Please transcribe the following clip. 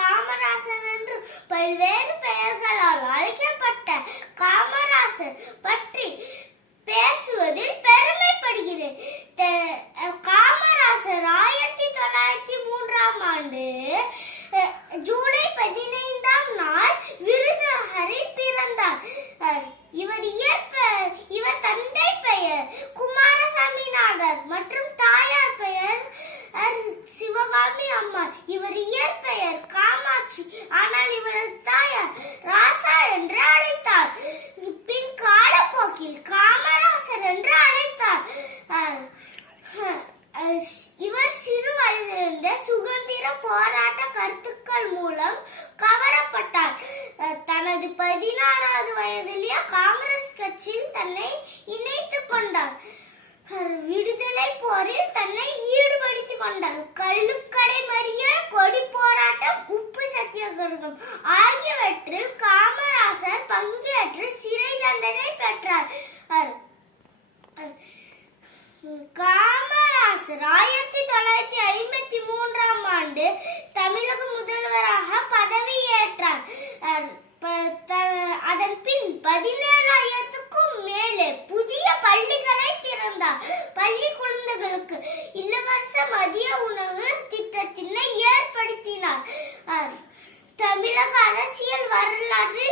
காமராசர் என்று பல்வேறு பெயர்களால் அழைக்கப்பட்ட காமராசர் பற்றி பேசுவதில் பெருமைப்படுகிறேன். காமராசர் 1903ஆம் ஆண்டு ஜூலை 15ஆம் நாள் விருதுநகரில் பிறந்தார். இவர் தந்தை பெயர் குமாரசாமி நாடார் மற்றும் தாயார் பெயர் சிவகாமி அம்மாள். இவர் இயற்பெயர் காமாட்சி. ஆனால் இவரது தாயார் ராசா என்று அழைத்தார். பின் காலப்போக்கில் காமராசர் என்று அழைத்தார். இவர் சிறு வயதிலிருந்த சுதந்திர போராட்ட கருத்துக்கள் மூலம் கவரப்பட்டார். தனது 16வது வயதிலேயே காங்கிரஸ் கட்சியில் தன்னை இணைத்துக் கொண்டார். விடுதலை போரில் தன்னை ஈடுபடுத்திக் கொண்டார். கள்ளுக்கடை மறியல், கொடி போராட்டம், உப்பு சத்தியாகிரகம் ஆகியவற்றில் காமராசர் பங்கேற்று சிறை தண்டனை பெற்றார். காமராசர் 1953ஆம் ஆண்டு தமிழக முதல்வராக பதவியேற்றார். அதன் பின் 17,000க்கும் மேலே புதிய பள்ளிகளை திறந்தார். பள்ளி குழந்தைகளுக்கு இலவச மதிய உணவு திட்டத்தினை ஏற்படுத்தினார். தமிழக அரசியல் வரலாற்றில்